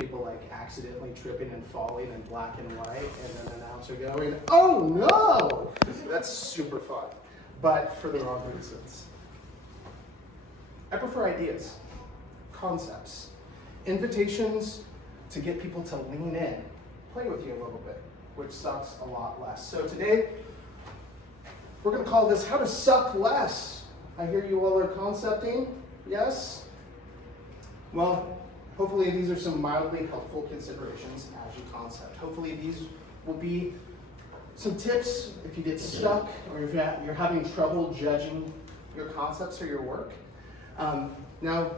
people like accidentally tripping and falling in black and white, and then an announcer going, "Oh no!" That's super fun, but for the wrong reasons. I prefer ideas, concepts, invitations to get people to lean in, play with you a little bit, which sucks a lot less. So today, we're going to call this How to Suck Less. I hear you all are concepting, yes? Well, hopefully these are some mildly helpful considerations as you concept. Hopefully these will be some tips if you get stuck or if you're having trouble judging your concepts or your work. Now,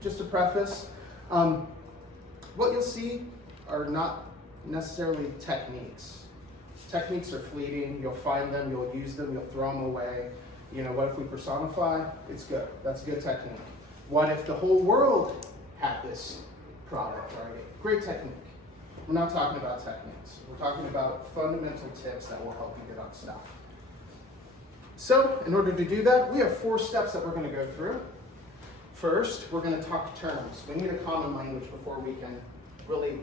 just to preface, what you'll see are not necessarily techniques. Techniques are fleeting. You'll find them, you'll use them, you'll throw them away. You know, what if we personify? It's good. That's a good technique. What if the whole world had this product, right? Great technique. We're not talking about techniques. We're talking about fundamental tips that will help you get unstuck. So, in order to do that, we have 4 steps that we're going to go through. First, we're going to talk terms. We need a common language before we can really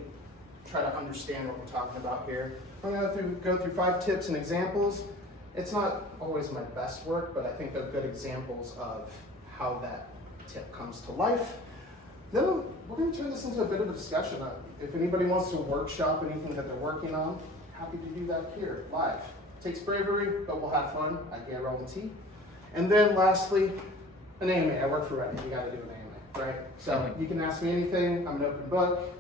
try to understand what we're talking about here. I'm going to go through 5 tips and examples. It's not always my best work, but I think they're good examples of how that tip comes to life. Then we're going to turn this into a bit of a discussion. If anybody wants to workshop anything that they're working on, happy to do that here, live. Takes bravery, but we'll have fun. I guarantee. And then lastly, an AMA. I work for Reddit. You got to do an AMA, right? So you can ask me anything. I'm an open book.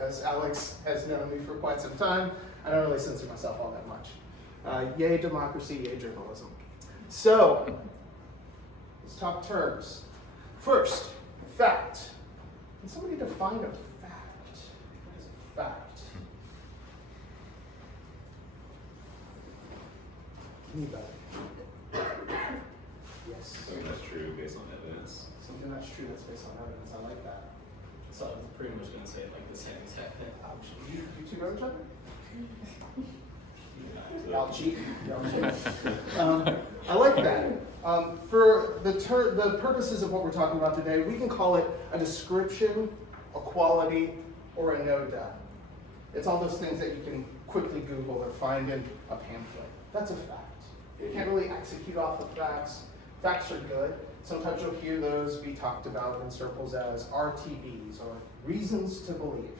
As Alex has known me for quite some time, I don't really censor myself all that much. Yay democracy, yay journalism. So let's talk terms. First, fact. Can somebody define a fact? What is a fact? Anybody? Yes. Something that's true based on evidence. Something that's true that's based on evidence. I like that. So I was pretty much going to say like the same exact thing. You two know each other? Y'all cheat. I like that. For the purposes of what we're talking about today, we can call it a description, a quality, or a no-duh. It's all those things that you can quickly Google or find in a pamphlet. That's a fact. You can't really execute off of facts. Facts are good. Sometimes you'll hear those be talked about in circles as RTBs, or reasons to believe.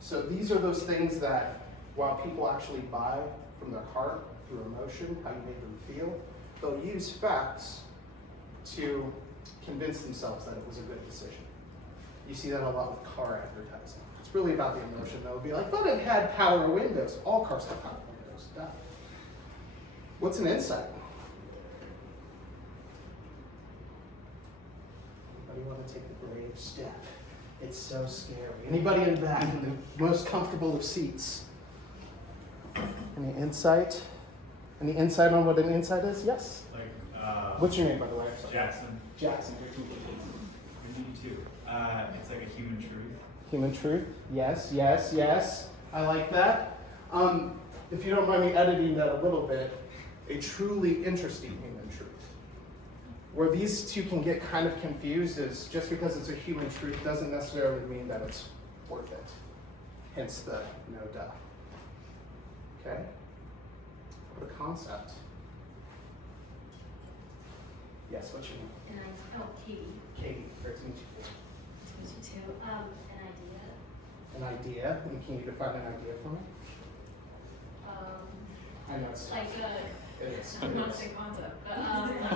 So these are those things that, while people actually buy from their heart, through emotion, how you make them feel, they'll use facts to convince themselves that it was a good decision. You see that a lot with car advertising. It's really about the emotion. They'll be like, but it had power windows. All cars have power windows. Duh. What's an insight? Anybody want to take the brave step? It's so scary. Anybody in the back in the most comfortable of seats? Any insight? Any insight on what an insight is? Yes? Like, What's your name, by the way? Jackson. Jackson. Me too. It's like a human truth. Human truth? Yes, yes, yes. I like that. If you don't mind me editing that a little bit, a truly interesting human truth. Where these two can get kind of confused is just because it's a human truth doesn't necessarily mean that it's worth it. Hence the no duh. Okay? What a concept. Yes, what's your name? Katie. Katie, great to meet you. Nice to meet you too. An idea. An idea? And can you define an idea for me? I know it's Like it is. I'm not saying concept, but like a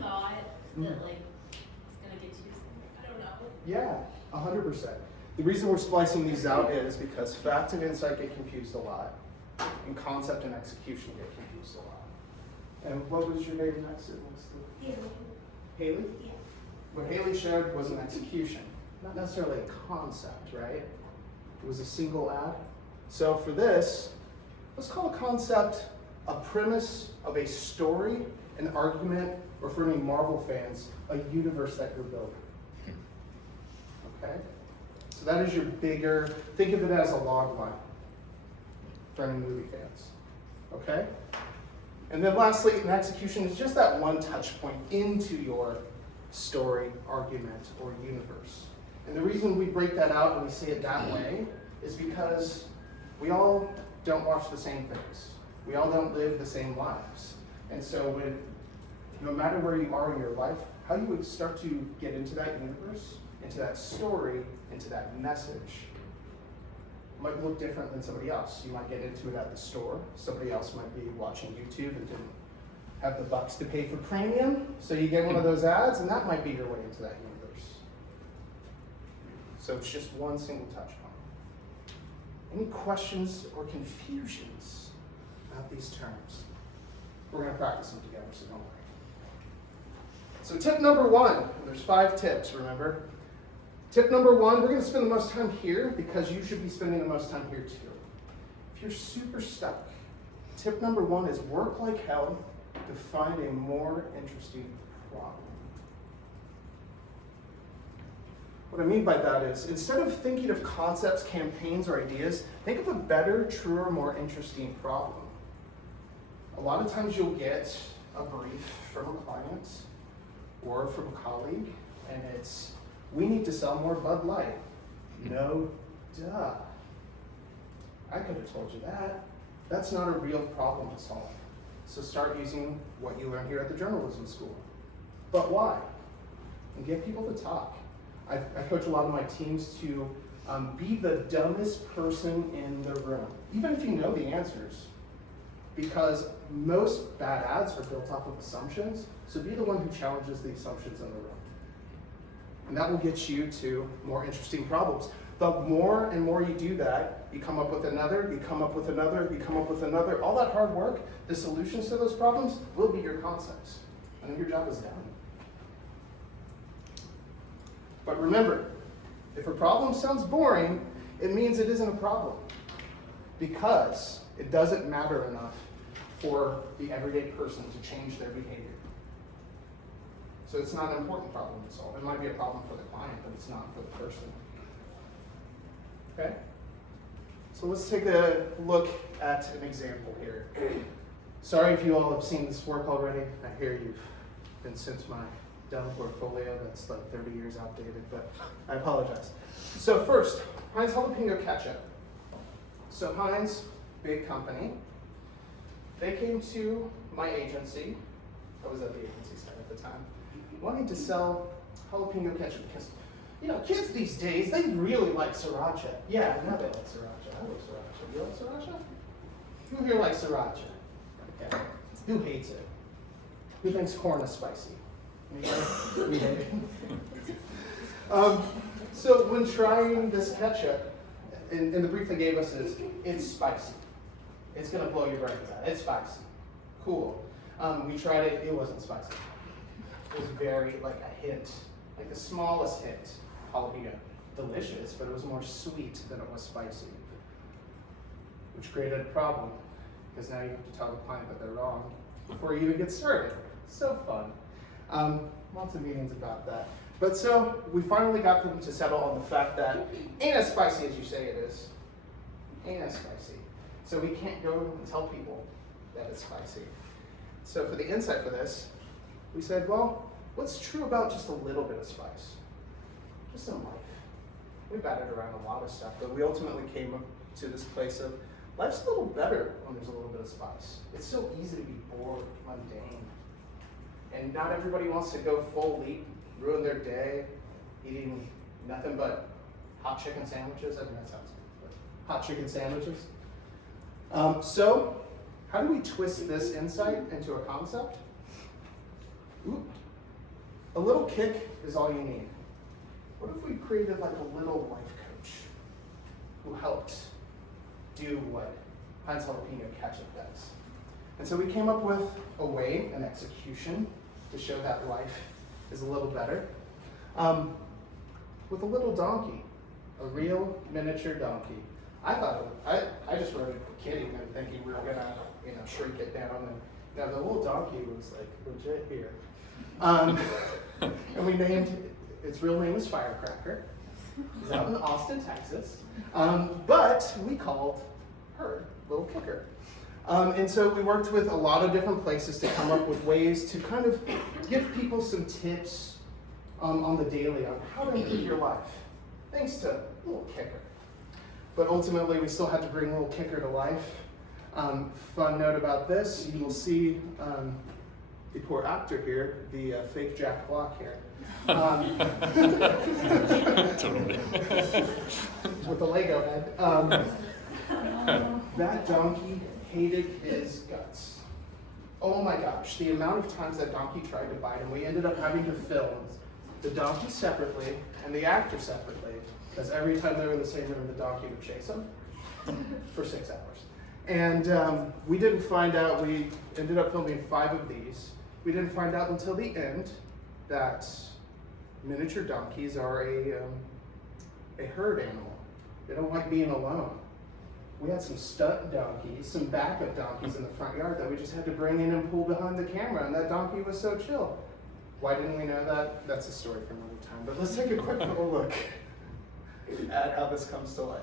thought that like is gonna get you something. I don't know. Yeah, 100%. The reason we're splicing these out is because fact and insight get confused a lot, and concept and execution get confused a lot. And what was your name next? Haley? Yeah. What Haley shared was an execution, not necessarily a concept, right? It was a single ad. So for this, let's call a concept a premise of a story, an argument, or for any Marvel fans, a universe that you're building. Okay? So that is your bigger, think of it as a log line for any movie fans. Okay? And then lastly, an execution is just that one touch point into your story, argument, or universe. And the reason we break that out and we say it that way is because we all don't watch the same things. We all don't live the same lives. And so no matter where you are in your life, how you would start to get into that universe, into that story, into that message, might look different than somebody else. You might get into it at the store. Somebody else might be watching YouTube and didn't have the bucks to pay for premium, so you get one of those ads, and that might be your way into that universe. So it's just one single touch point. Any questions or confusions about these terms? We're going to practice them together, so don't worry. So tip number 1, there's 5 tips, remember? Tip number 1, we're going to spend the most time here because you should be spending the most time here too. If you're super stuck, tip number 1 is work like hell to find a more interesting problem. What I mean by that is, instead of thinking of concepts, campaigns, or ideas, think of a better, truer, more interesting problem. A lot of times you'll get a brief from a client or from a colleague, and it's, we need to sell more Bud Light. No, duh. I could have told you that. That's not a real problem to solve. So start using what you learned here at the journalism school. But why? And get people to talk. I coach a lot of my teams to be the dumbest person in the room, even if you know the answers. Because most bad ads are built off of assumptions, so be the one who challenges the assumptions in the room. And that will get you to more interesting problems. The more and more you do that, you come up with another, you come up with another, you come up with another. All that hard work, the solutions to those problems will be your concepts. And then your job is done. But remember, if a problem sounds boring, it means it isn't a problem. Because it doesn't matter enough for the everyday person to change their behavior. So it's not an important problem to solve. It might be a problem for the client, but it's not for the person. Okay? So let's take a look at an example here. Sorry if you all have seen this work already. I hear you've been sent my dumb portfolio that's like 30 years outdated, but I apologize. So first, Heinz jalapeno ketchup. So Heinz, big company, they came to my agency. I was at the agency side at the time, wanting to sell jalapeno ketchup because, you know, kids these days, they really like sriracha. Yeah, I know they like sriracha. I love sriracha. You like sriracha? Who here likes sriracha? Okay. Who hates it? Who thinks corn is spicy? We hate it. So when trying this ketchup, in the brief they gave us is, it's spicy. It's gonna blow your brains out. It's spicy. Cool. We tried it, it wasn't spicy. It was very, like a hint, like the smallest hint. Jalapeno, delicious, but it was more sweet than it was spicy. Which created a problem, because now you have to tell the client that they're wrong before you even get started. So fun. Lots of meetings about that. But so, we finally got them to settle on the fact that ain't as spicy as you say it is. Ain't as spicy. So we can't go and tell people that it's spicy. So for the insight for this, we said, well, what's true about just a little bit of spice? Just in life. We batted around a lot of stuff, but we ultimately came up to this place of life's a little better when there's a little bit of spice. It's so easy to be bored, mundane. And not everybody wants to go full leap, ruin their day, eating nothing but hot chicken sandwiches. I mean, that sounds good, but hot chicken sandwiches. So, how do we twist this insight into a concept? Ooh. A little kick is all you need. What if we created like a little life coach who helped do what Heinz jalapeno ketchup does? And so we came up with a way, an execution, to show that life is a little better, with a little donkey, a real miniature donkey. I just wrote it kidding and thinking we were gonna, shrink it down, and now the little donkey was like legit here. And we named, its real name is Firecracker. He's out in Austin, Texas. But we called her Little Kicker. And so we worked with a lot of different places to come up with ways to kind of give people some tips on the daily on how to improve your life. thanks to Little Kicker. But ultimately, we still had to bring Little Kicker to life. Fun note about this, you will see the poor actor here, the fake Jack Block here. Totally. With a Lego head. That donkey hated his guts. Oh my gosh, the amount of times that donkey tried to bite him, we ended up having to film the donkey separately and the actor separately, because every time they were in the same room, the donkey would chase him for 6 hours. And we didn't find out, we ended up filming 5 of these. We didn't find out until the end that miniature donkeys are a herd animal. They don't like being alone. We had some stunt donkeys, some backup donkeys in the front yard that we just had to bring in and pull behind the camera, and that donkey was so chill. Why didn't we know that? That's a story for another time, but let's take a quick little look at how this comes to life.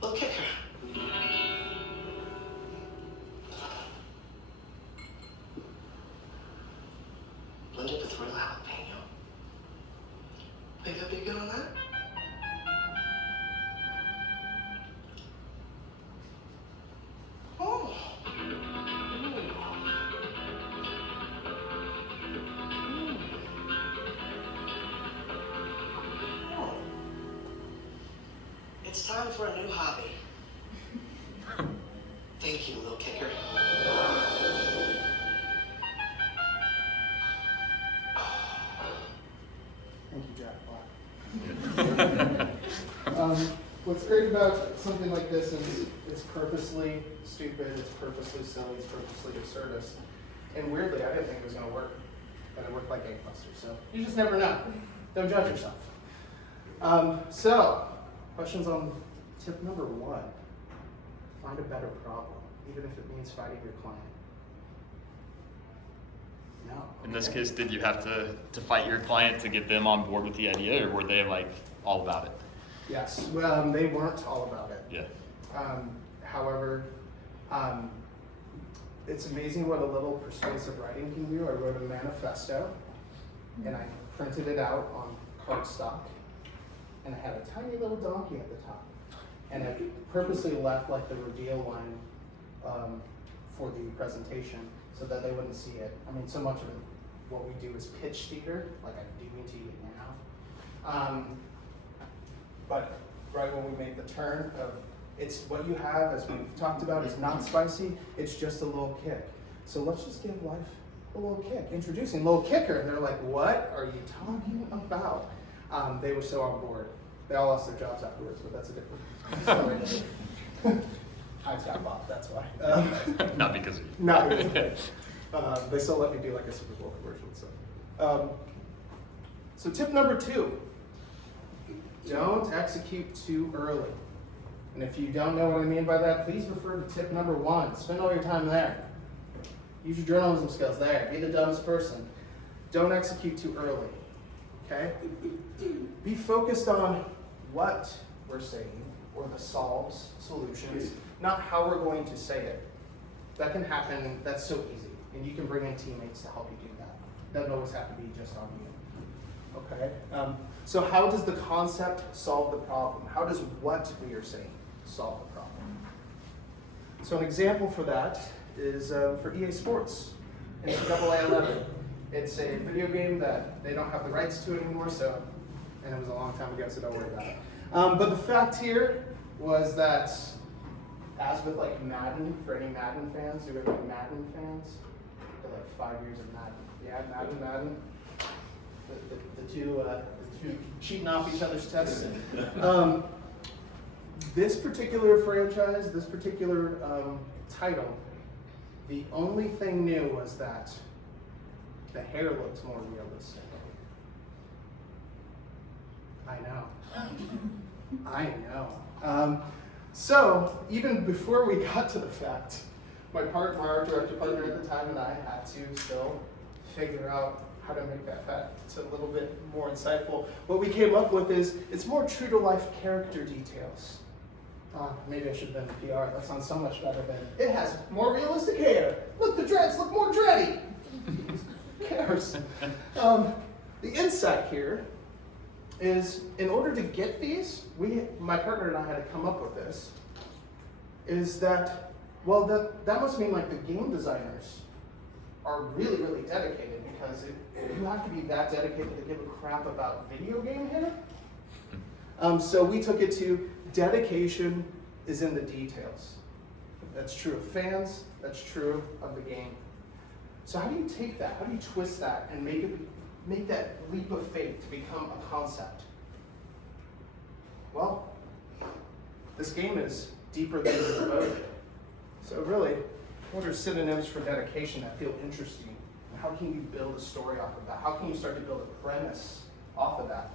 Little Kicker. Blended with real jalapeno. Think that'd be good on that? Oh. Oh. It's time for a new hobby. Thank you, Little Kicker. Thank you, Jack Black. What's great about something like this is it's purposely stupid, it's purposely silly, it's purposely absurdist. And weirdly, I didn't think it was going to work, but it worked like gangbusters. So you just never know. Don't judge yourself. So, questions on tip number 1. Find a better problem, even if it means fighting your client. No. In this case, did you have to fight your client to get them on board with the idea, or were they like all about it? Yes, they weren't all about it. Yeah. However, it's amazing what a little persuasive writing can do. I wrote a manifesto, and I printed it out on cardstock, and I had a tiny little donkey at the top. And I purposely left like the reveal line for the presentation so that they wouldn't see it. I mean, so much of what we do is pitch theater, like I'm doing to you now. But right when we made the turn of it's what you have, as we've talked about, is not spicy, it's just a little kick. So let's just give life a little kick. Introducing Little Kicker. They're like, what are you talking about? They were so on board. They all lost their jobs afterwards, but that's a different story. I got Bob, that's why. Not because of you. Not because they still let me do like a Super Bowl commercial and stuff. So tip number 2, don't execute too early. And if you don't know what I mean by that, please refer to tip number 1. Spend all your time there. Use your journalism skills there. Be the dumbest person. Don't execute too early, okay? Be focused on what we're saying, or the solves, solutions, not how we're going to say it. That can happen, that's so easy. And you can bring in teammates to help you do that. Doesn't always have to be just on you, okay? So how does the concept solve the problem? How does what we are saying solve the problem? So an example for that is for EA Sports, NCAA 11. It's a video game that they don't have the rights to anymore, so, and it was a long time ago, so don't worry about it. But the fact here was that, as with like Madden, for any Madden fans, who are like Madden fans, for like 5 years of Madden. Yeah, Madden. The two cheating off each other's tests. This particular franchise, this particular title, the only thing new was that the hair looks more realistic. I know. I know. So even before we got to the fact, my art director partner at the time and I had to still figure out how to make that fact a little bit more insightful. What we came up with is it's more true to life character details. Maybe I should have been PR. That sounds so much better than it has more realistic hair. Look, the dreads look more dready. Who cares? The insight here is in order to get these, my partner and I had to come up with this, is that, well, that must mean like the game designers are really, really dedicated because you have to be that dedicated to give a crap about video game hair. So we took it to dedication is in the details. That's true of fans, that's true of the game. So how do you take that? How do you twist that and make that leap of faith to become a concept? Well, this game is deeper than the devoted. So really, what are synonyms for dedication that feel interesting? And how can you build a story off of that? How can you start to build a premise off of that?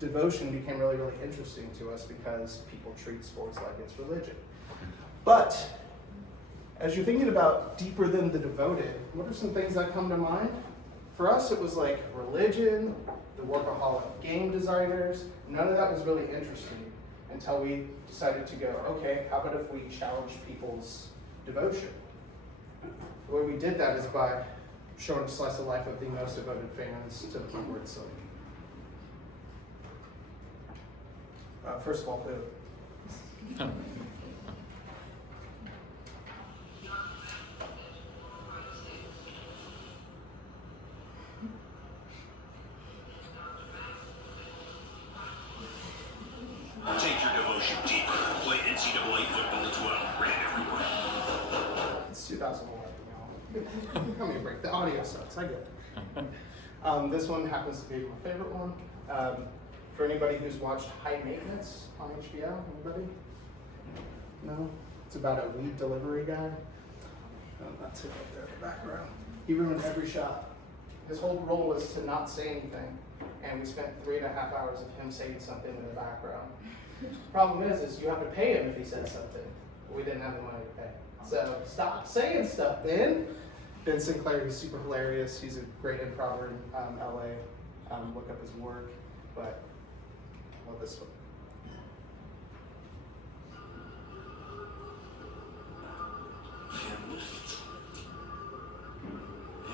Devotion became really, really interesting to us because people treat sports like it's religion. But as you're thinking about deeper than the devoted, what are some things that come to mind? For us, it was like religion, the workaholic game designers. None of that was really interesting until we decided to go, okay, how about if we challenge people's devotion? The way we did that is by showing a slice of life of the most devoted fans to the point where it's silly. First of all, who? Take your devotion deeper. Play NCAA football as well. Ran everywhere. It's 2011 now. Give me a break. The audio sucks. I get it. This one happens to be my favorite one. For anybody who's watched High Maintenance on HBO, anybody? No? It's about a weed delivery guy. That's it up there in the background. He ruined every shot. His whole role was to not say anything, and we spent 3.5 hours of him saying something in the background. Problem is you have to pay him if he says something. But we didn't have the money to pay. So stop saying stuff, Ben. Ben Sinclair, he's super hilarious. He's a great improver in LA. Look up his work, but I love this one.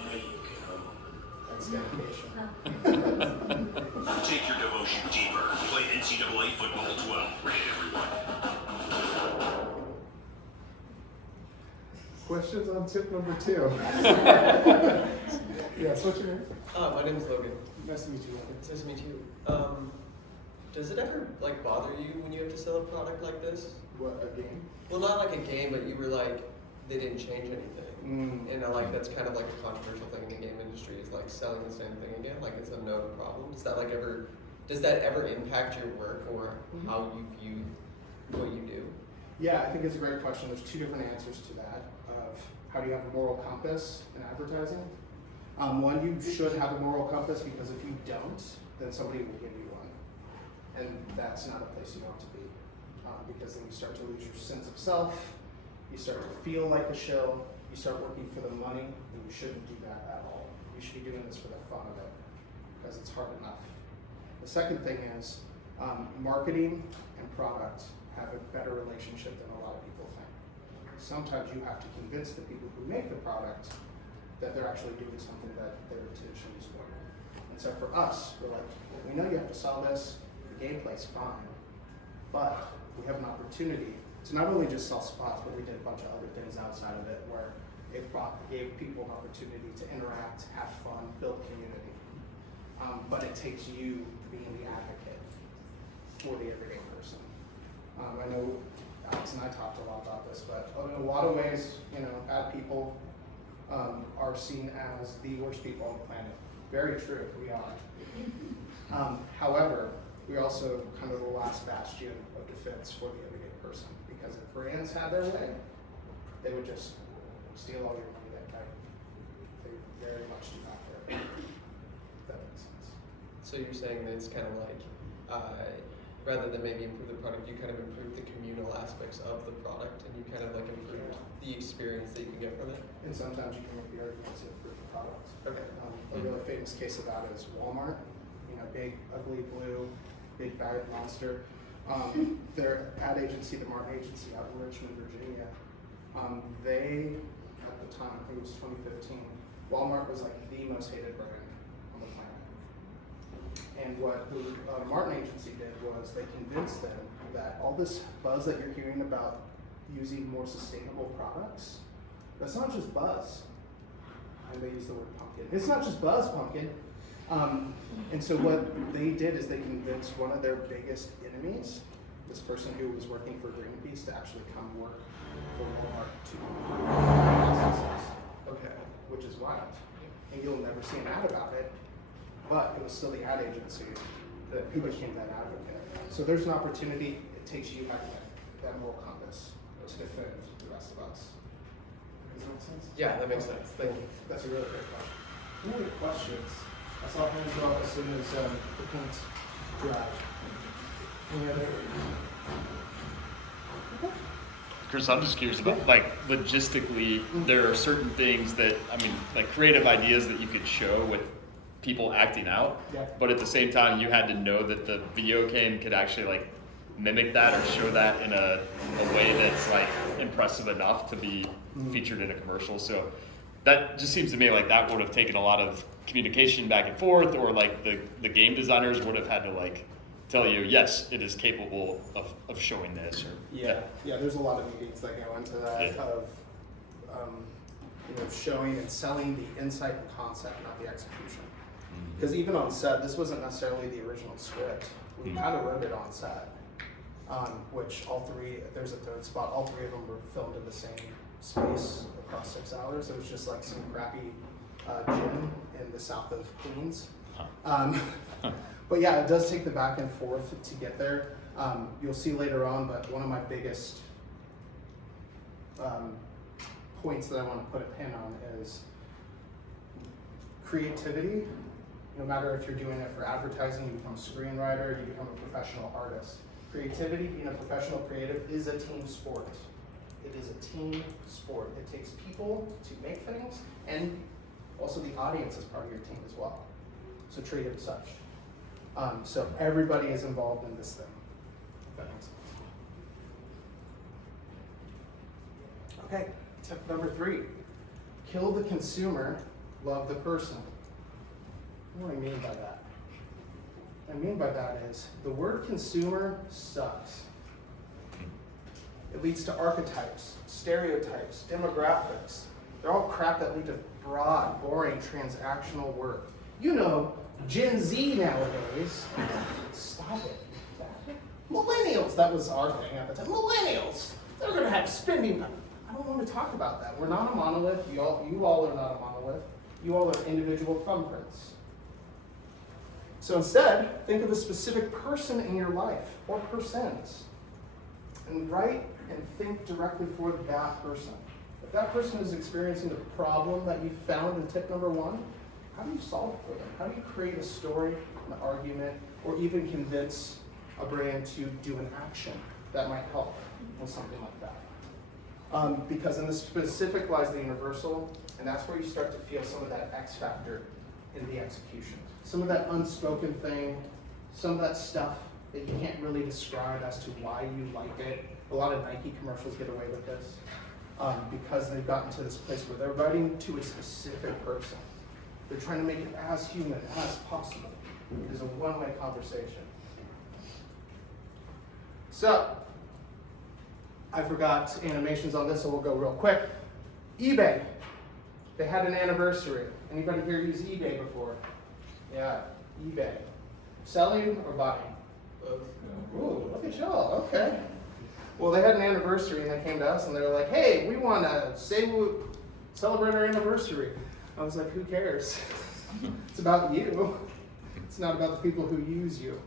There you go. That's dedication. Take your devotion deeper. Play NCAA football as well. Ran everywhere. Questions on tip number 2? Yes, what's your name? My name is Logan. Nice to meet you, Logan. It's nice to meet you. Does it ever like bother you when you have to sell a product like this? What, a game? Well, not like a game, but you were like, they didn't change anything. And like that's kind of like a controversial thing in the game industry is like selling the same thing again. Like it's a known problem. Does that ever impact your work or how you view what you do? Yeah, I think it's a great question. There's 2 different answers to that of how do you have a moral compass in advertising. One, you should have a moral compass because if you don't, then somebody will give you one. And that's not a place you want to be. Because then you start to lose your sense of self, you start to feel like a shill, you start working for the money, and you shouldn't do that at all. You should be doing this for the fun of it, because it's hard enough. The second thing is, marketing and product have a better relationship than a lot of people think. Sometimes you have to convince the people who make the product that they're actually doing something that their intention is going on. And so for us, we're like, well, we know you have to sell this, the gameplay's fine, but we have an opportunity to not only just sell spots, but we did a bunch of other things outside of it where it gave people an opportunity to interact, have fun, build community. But it takes you being the advocate for the everyday person. I know Alex and I talked a lot about this, but in a lot of ways, bad people are seen as the worst people on the planet. Very true, we are. However, we're also kind of the last bastion of defense for the everyday person, because if brands had their way, they would just steal all your money that night. They very much do not care. If that makes sense. So you're saying that it's kind of like, rather than maybe improve the product, you kind of improve the communal aspects of the product, and you kind of like improve the experience that you can get from it? And sometimes you can make the argument to improve the product. Okay. A really famous case of that is Walmart. Big, ugly blue, big bad monster. Their ad agency, the Martin Agency out in Richmond, Virginia, they, at the time, I think it was 2015, Walmart was like the most hated brand on the planet. And what the Martin Agency did was they convinced them that all this buzz that you're hearing about using more sustainable products, that's not just buzz. And they use the word pumpkin. It's not just buzz, pumpkin. And so what they did is they convinced one of their biggest enemies, this person who was working for Greenpeace, to actually come work for Walmart to businesses. Okay, which is wild. And you'll never see an ad about it, but it was still the ad agency who became that advocate. So there's an opportunity. It takes you having that moral compass to defend the rest of us. Does that make sense? Yeah, that makes sense. Thank you. That's a really great question. Any other questions? I saw hands go up as soon as the points dropped. Any other? Okay. Kris, I'm just curious about, like, logistically, there are certain things that, I mean, like creative ideas that you could show with people acting out, Yeah. but at the same time, you had to know that the video game could actually, like, mimic that or show that in a way that's, like, impressive enough to be featured in a commercial. So that just seems to me like that would have taken a lot of communication back and forth, or, like, the game designers would have had to, like, tell you, yes, it is capable of showing this. Or Yeah, there's a lot of meetings that go into that Yeah. of showing and selling the insight and concept, not the execution. Because even on set, this wasn't necessarily the original script. We kind of wrote it on set, which all three, there's a third spot, all three of them were filmed in the same space across 6 hours. It was just like some crappy gym in the south of Queens. But yeah, it does take the back and forth to get there. You'll see later on, but one of my biggest points that I want to put a pin on is creativity. No matter if you're doing it for advertising, you become a screenwriter, you become a professional artist. Creativity, being a professional creative, is a team sport. It is a team sport. It takes people to make things, and also the audience is part of your team as well. So treat it as such. So everybody is involved in this thing. If that makes sense. Okay, tip number 3. Kill the consumer, love the person. What do I mean by that? What I mean by that is the word consumer sucks. It leads to archetypes, stereotypes, demographics. They're all crap that lead to broad, boring, transactional work. You know, Gen Z nowadays, stop it. Millennials, that was our thing at the time. Millennials, they're gonna have spending. I don't want to talk about that. We're not a monolith. You all are not a monolith. You all are individual thumbprints. So instead, think of a specific person in your life, or persons, and write and think directly for that person. If that person is experiencing a problem that you found in tip number 1, how do you solve it for them? How do you create a story, an argument, or even convince a brand to do an action that might help with something like that? Because in the specific lies the universal, and that's where you start to feel some of that X factor in the execution. Some of that unspoken thing, some of that stuff that you can't really describe as to why you like it. A lot of Nike commercials get away with this because they've gotten to this place where they're writing to a specific person. They're trying to make it as human as possible. It is a one-way conversation. So, I forgot animations on this, so we'll go real quick. eBay. They had an anniversary. Anybody here use eBay before? Yeah, eBay. Selling or buying? Ooh, look at y'all, okay. Well, they had an anniversary and they came to us and they were like, hey, we want to celebrate our anniversary. I was like, who cares? It's about you. It's not about the people who use you.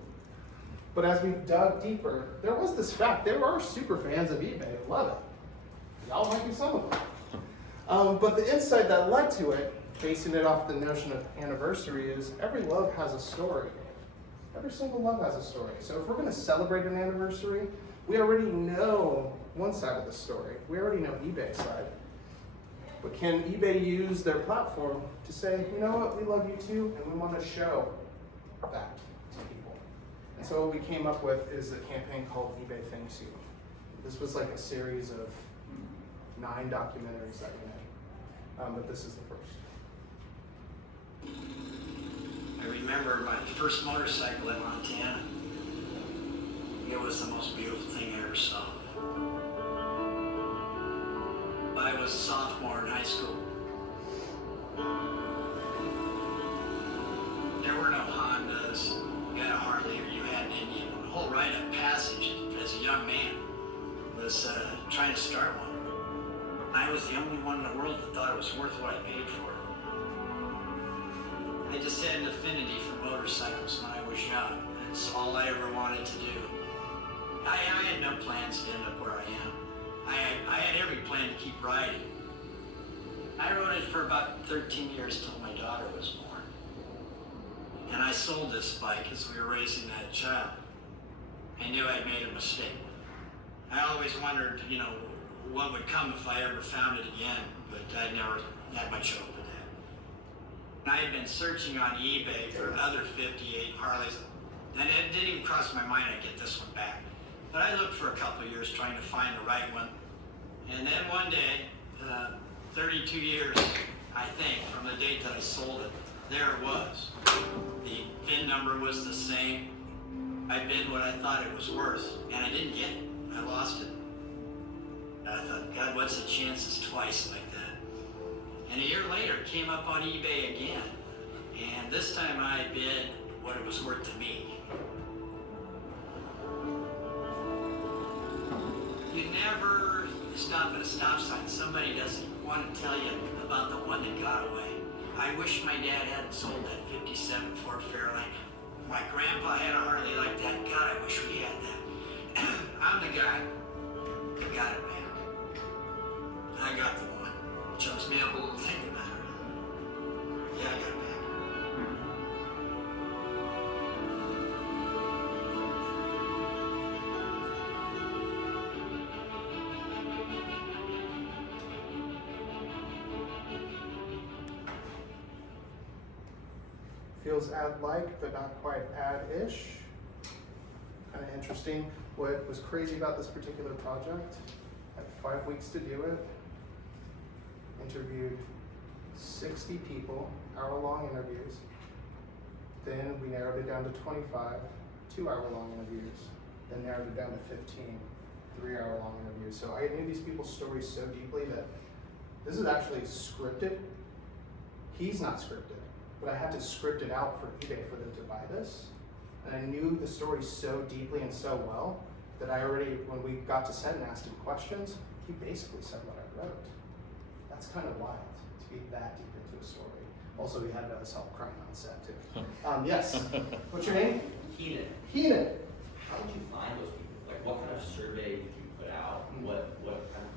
But as we dug deeper, there was this fact. There are super fans of eBay who love it. Y'all might be some of them. But the insight that led to it, basing it off the notion of anniversary, is every love has a story. Every single love has a story. So if we're going to celebrate an anniversary, we already know one side of the story. We already know eBay's side. But can eBay use their platform to say, you know what, we love you too, and we want to show that to people? And so what we came up with is a campaign called eBay Thanks You. This was like a series of 9 documentaries that we made, but this is the first. I remember my first motorcycle in Montana. It was the most beautiful thing I ever saw. I was a sophomore in high school. There were no Hondas. You had a Harley or you had an Indian. The whole rite of passage as a young man was trying to start one. I was the only one in the world that thought it was worth what I paid for it. I just had an affinity for motorcycles when I was young. It's all I ever wanted to do. I had no plans to end up where I am. I had every plan to keep riding. I rode it for about 13 years till my daughter was born. And I sold this bike as we were raising that child. I knew I'd made a mistake. I always wondered, what would come if I ever found it again, but I never had much hope of that. And I had been searching on eBay for other 58 Harleys, and it didn't even cross my mind I'd get this one back. But I looked for a couple of years trying to find the right one. And then one day, 32 years, I think, from the date that I sold it, there it was. The VIN number was the same. I bid what I thought it was worth, and I didn't get it. I lost it. And I thought, God, what's the chances twice like that? And a year later, it came up on eBay again. And this time I bid what it was worth to me. You never stop at a stop sign. Somebody doesn't want to tell you about the one that got away. I wish my dad hadn't sold that 57 Ford Fairlane. My grandpa had a Harley like that. God, I wish we had that. I'm the guy that got it back. I got the one. Chumps me up a little thinking about it. Yeah, I got it back. Feels ad-like, but not quite ad-ish. Kind of interesting. What was crazy about this particular project, I had 5 weeks to do it. Interviewed 60 people, hour-long interviews. Then we narrowed it down to 25, 2-hour-long interviews. Then narrowed it down to 15, 3-hour-long interviews. So I knew these people's stories so deeply that this is actually scripted. He's not scripted, but I had to script it out for eBay for them to buy this. And I knew the story so deeply and so well that I already, when we got to set and asked him questions, he basically said what I wrote. That's kind of wild to be that deep into a story. Also, we had us help crying on set too. Yes. What's your name? Keenan. Keenan. How did you find those people? Like, what kind of survey did you put out? What kind of,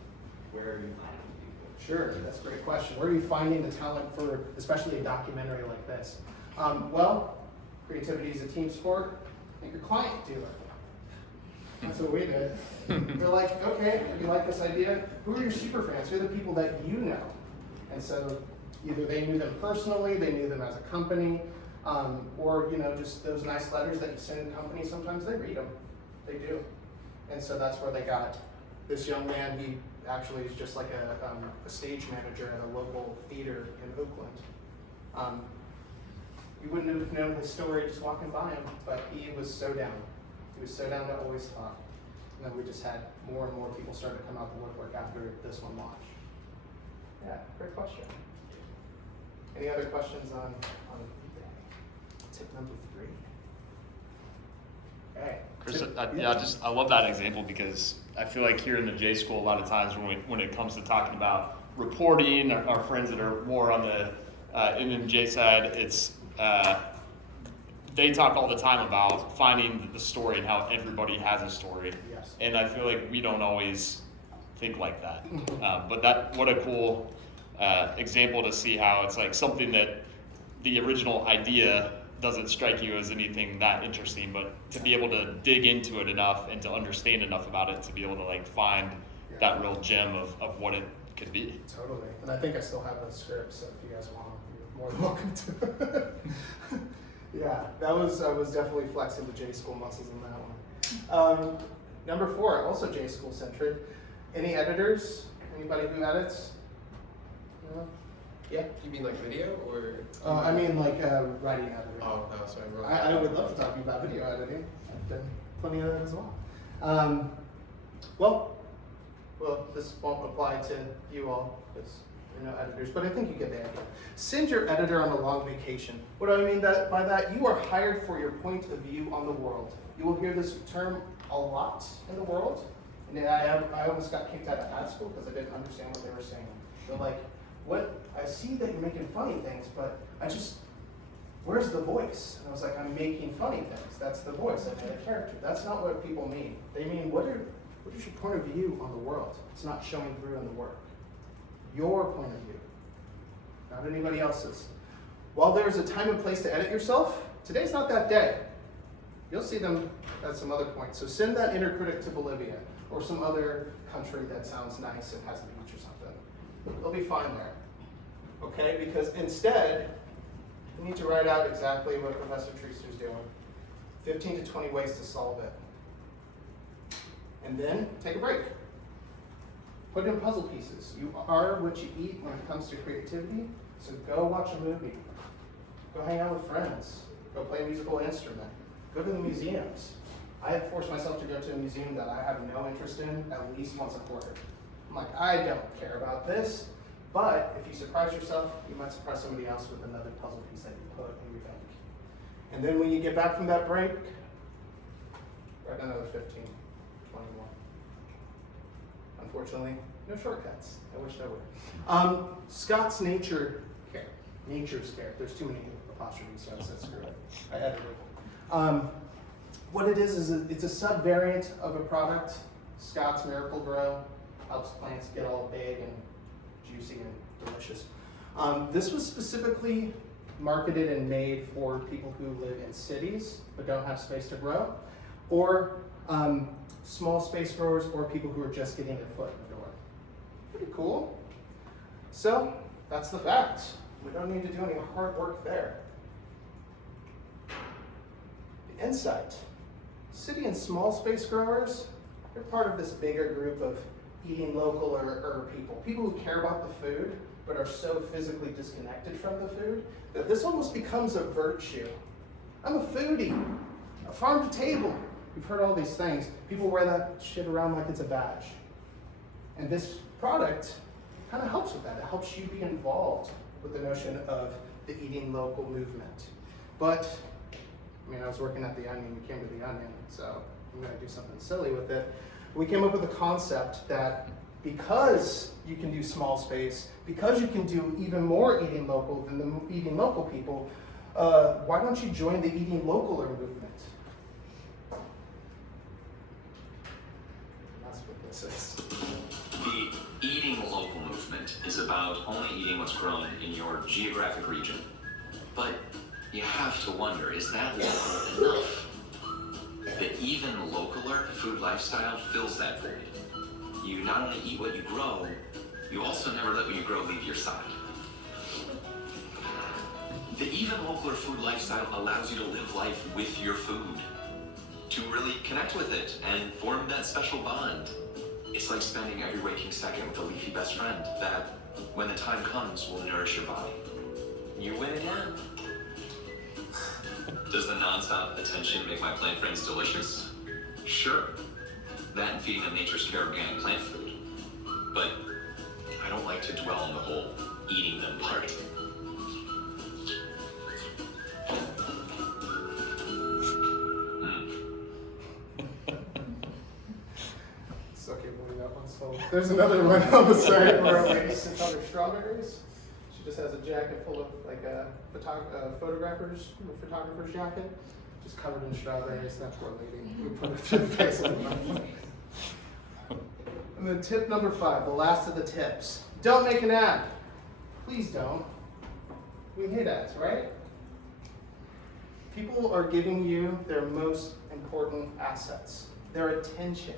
where are you finding people? Sure, that's a great question. Where are you finding the talent for, especially a documentary like this? Well, creativity is a team sport. Make your client do it. That's what we did. We're like, okay, you like this idea? Who are your super fans? Who are the people that you know? And so either they knew them personally, they knew them as a company, or just those nice letters that you send to companies, sometimes they read them. They do. And so that's where they got this young man. He actually is just like a stage manager at a local theater in Oakland. You wouldn't have known his story just walking by him, but he was so down. He was so down to always talk. And then we just had more and more people start to come out the woodwork after this one launched. Yeah, great question. Any other questions on eBay? Tip number 3. Okay. Kris, I love that example because I feel like here in the J School, a lot of times when it comes to talking about reporting, our friends that are more on the MMJ side, it's they talk all the time about finding the story and how everybody has a story. Yes. And I feel like we don't always think like that. But what a cool example to see how it's like something that the original idea doesn't strike you as anything that interesting, but to be able to dig into it enough and to understand enough about it to be able to like find that real gem of what it could be. Totally. And I think I still have those scripts, so if you guys want them, you're more than welcome to. Yeah, I was definitely flexing the J School muscles in that one. Number 4, also J School centric. Any editors? Anybody who edits? No? Yeah? You mean like video or? I mean like writing editor. Oh, no, sorry. Wrong. I would love to talk to you about video editing. I've done plenty of that as well. Well, this won't apply to you all because you're no editors, but I think you get the idea. Send your editor on a long vacation. What do I mean by that? You are hired for your point of view on the world. You will hear this term a lot in the world. And I almost got kicked out of ad school because I didn't understand what they were saying. They're like, what? I see that you're making funny things, but where's the voice? And I was like, I'm making funny things. That's the voice. I made a character. That's not what people mean. They mean, what is your point of view on the world? It's not showing through in the work. Your point of view, not anybody else's. While there's a time and place to edit yourself, today's not that day. You'll see them at some other point. So send that inner critic to Bolivia or some other country that sounds nice and has a beach or something. They'll be fine there. Okay? Because instead, you need to write out exactly what Professor Treaster's doing. 15 to 20 ways to solve it. And then take a break. Put in puzzle pieces. You are what you eat when it comes to creativity. So go watch a movie. Go hang out with friends. Go play a musical instrument. Go to the museums. I have forced myself to go to a museum that I have no interest in at least once a quarter. I'm like, I don't care about this. But if you surprise yourself, you might surprise somebody else with another puzzle piece that you put in your bank. And then when you get back from that break, write another 15, 20 more. Unfortunately, no shortcuts. I wish there were. Scott's Nature's Care. There's too many apostrophes, so I said screw it. I edited it. What it is it's a sub-variant of a product. Scott's Miracle Grow helps plants get all big and juicy and delicious. This was specifically marketed and made for people who live in cities but don't have space to grow, or small space growers, or people who are just getting their foot in the door. Pretty cool. So that's the fact. We don't need to do any hard work there. The insight. City and small space growers, they're part of this bigger group of eating local or people who care about the food but are so physically disconnected from the food that this almost becomes a virtue. I'm a foodie, a farm to table. You've heard all these things. People wear that shit around like it's a badge. And this product kind of helps with that. It helps you be involved with the notion of the eating local movement. But, I was working at the Onion, we came to the Onion, so I'm gonna do something silly with it. We came up with a concept that because you can do small space, because you can do even more eating local than the eating local people, why don't you join the eating localer movement? That's what this is. The eating local movement is about only eating what's grown in your geographic region. But you have to wonder, is that local enough? The even localer food lifestyle fills that void. You not only eat what you grow, you also never let what you grow leave your side. The even localer food lifestyle allows you to live life with your food, to really connect with it and form that special bond. It's like spending every waking second with a leafy best friend that, when the time comes, will nourish your body. You win again. Does the non-stop attention make my plant friends delicious? Sure. That and feeding them Nature's Care organic plant food. But I don't like to dwell on the whole eating them part. It's okay, believe that one's sold. There's another one on the side where a lady sits on her strawberries. She just has a jacket full of a photographer's jacket, just covered in strawberries. That poor lady. We put it to the face of the And then tip number 5, the last of the tips. Don't make an ad. Please don't. We hate ads, right? People are giving you their most important assets, their attention.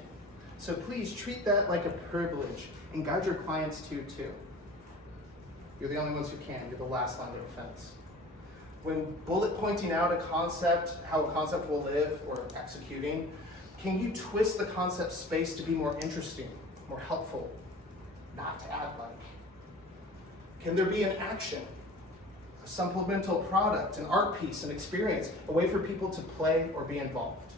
So please treat that like a privilege and guide your clients to too. You're the only ones who can. You're the last line of defense. When bullet pointing out a concept, how a concept will live, or executing, can you twist the concept space to be more interesting, more helpful, not to add like? Can there be an action, a supplemental product, an art piece, an experience, a way for people to play or be involved?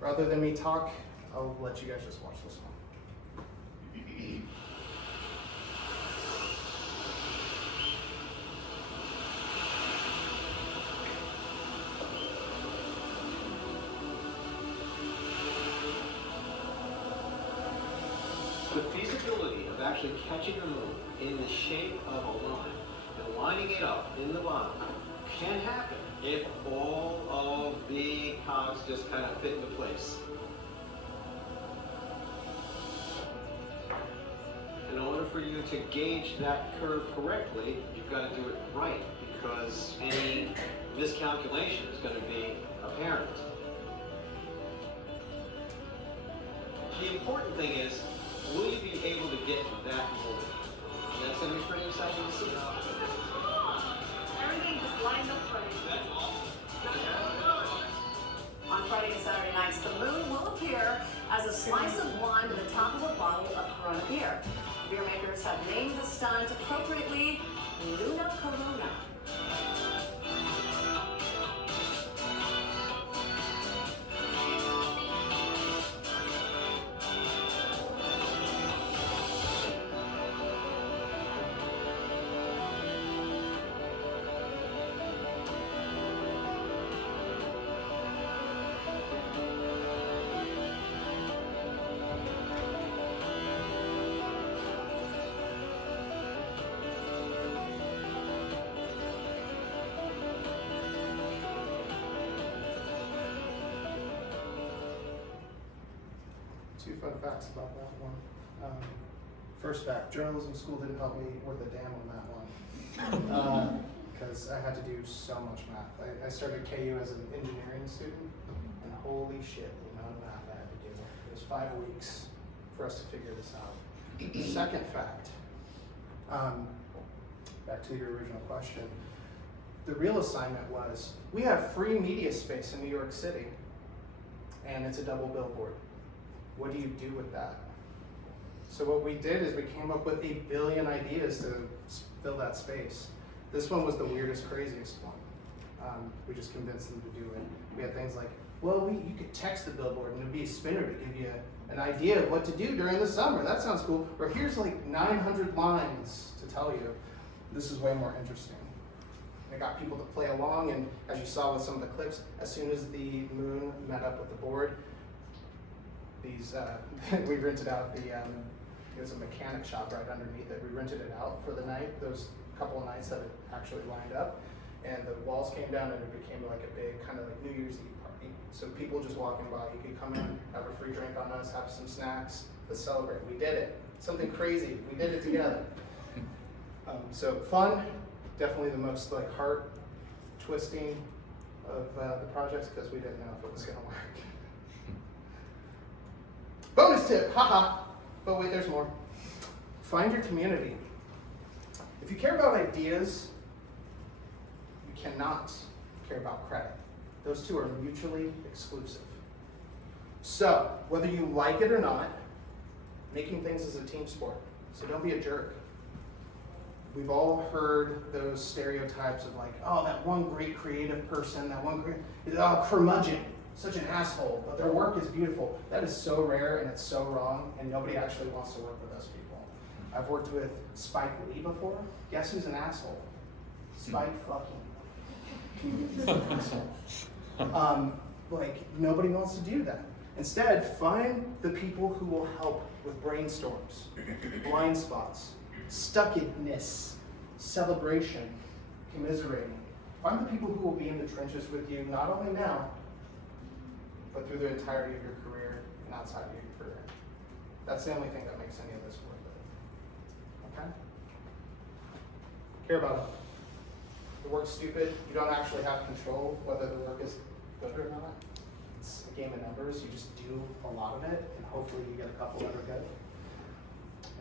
Rather than me talk, I'll let you guys just watch this one. The feasibility of actually catching a moon in the shape of a line and lining it up in the bottom can happen if all of the cogs just kind of fit into place. In order for you to gauge that curve correctly, you've got to do it right, because any miscalculation is going to be apparent. The important thing is, will you be able to get to that moment? And that's going to be pretty exciting to see. Everything just lined up for you. That's awesome. On Friday and Saturday nights, the moon will appear as a slice of wine to the top of a bottle of Corona beer. Beer makers have named the stunt appropriately Luna Corona. Two fun facts about that one. First fact, journalism school didn't help me worth a damn on that one. Because I had to do so much math. I started KU as an engineering student, and holy shit, the amount of math I had to do. It was 5 weeks for us to figure this out. Second fact, back to your original question, the real assignment was, we have free media space in New York City, and it's a double billboard. What do you do with that? So what we did is we came up with 1 billion ideas to fill that space. This one was the weirdest, craziest one. We just convinced them to do it. We had things like, well, you could text the billboard and it'd be a spinner to give you an idea of what to do during the summer. That sounds cool. Or here's like 900 lines to tell you. This is way more interesting. I got people to play along, and as you saw with some of the clips, as soon as the moon met up with the board, these we rented out the there's a mechanic shop right underneath it. We rented it out for the night. Those couple of nights that it actually lined up, and the walls came down, and it became like a big kind of like New Year's Eve party. So people just walking by, you could come in, have a free drink on us, have some snacks, let's celebrate. We did it. Something crazy. We did it together. So fun, definitely the most like heart twisting of the projects, because we didn't know if it was going to work. Bonus tip, haha. But wait, there's more. Find your community. If you care about ideas, you cannot care about credit. Those two are mutually exclusive. So, whether you like it or not, making things is a team sport. So don't be a jerk. We've all heard those stereotypes of like, oh, that one great creative person, that one great, curmudgeon, such an asshole, but their work is beautiful. That is so rare and it's so wrong, and nobody actually wants to work with those people. I've worked with Spike Lee before. Guess who's an asshole? Spike fucking. He's an asshole. Like, nobody wants to do that. Instead, find the people who will help with brainstorms, blind spots, stuckedness, celebration, commiserating. Find the people who will be in the trenches with you, not only now, but through the entirety of your career and outside of your career. That's the only thing that makes any of this worth it. Okay? Care about it. The work's stupid. You don't actually have control whether the work is good or not. It's a game of numbers. You just do a lot of it, and hopefully you get a couple that are good.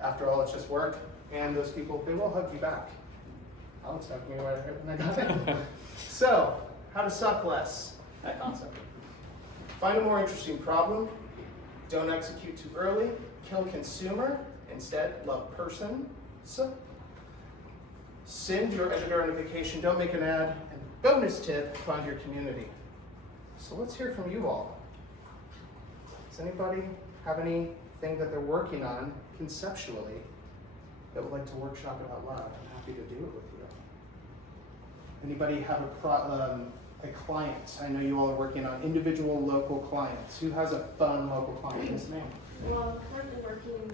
After all, it's just work, and those people, they will hug you back. Alex got me right here when I got it. So, how to suck less, that concept. Find a more interesting problem. Don't execute too early. Kill consumer. Instead, love person. So, send your editor on a vacation. Don't make an ad. And bonus tip, find your community. So let's hear from you all. Does anybody have anything that they're working on conceptually that would like to workshop it out loud? I'm happy to do it with you. Anybody have a client? I know you all are working on individual local clients. Who has a fun local client? What's his name? Well, I'm currently working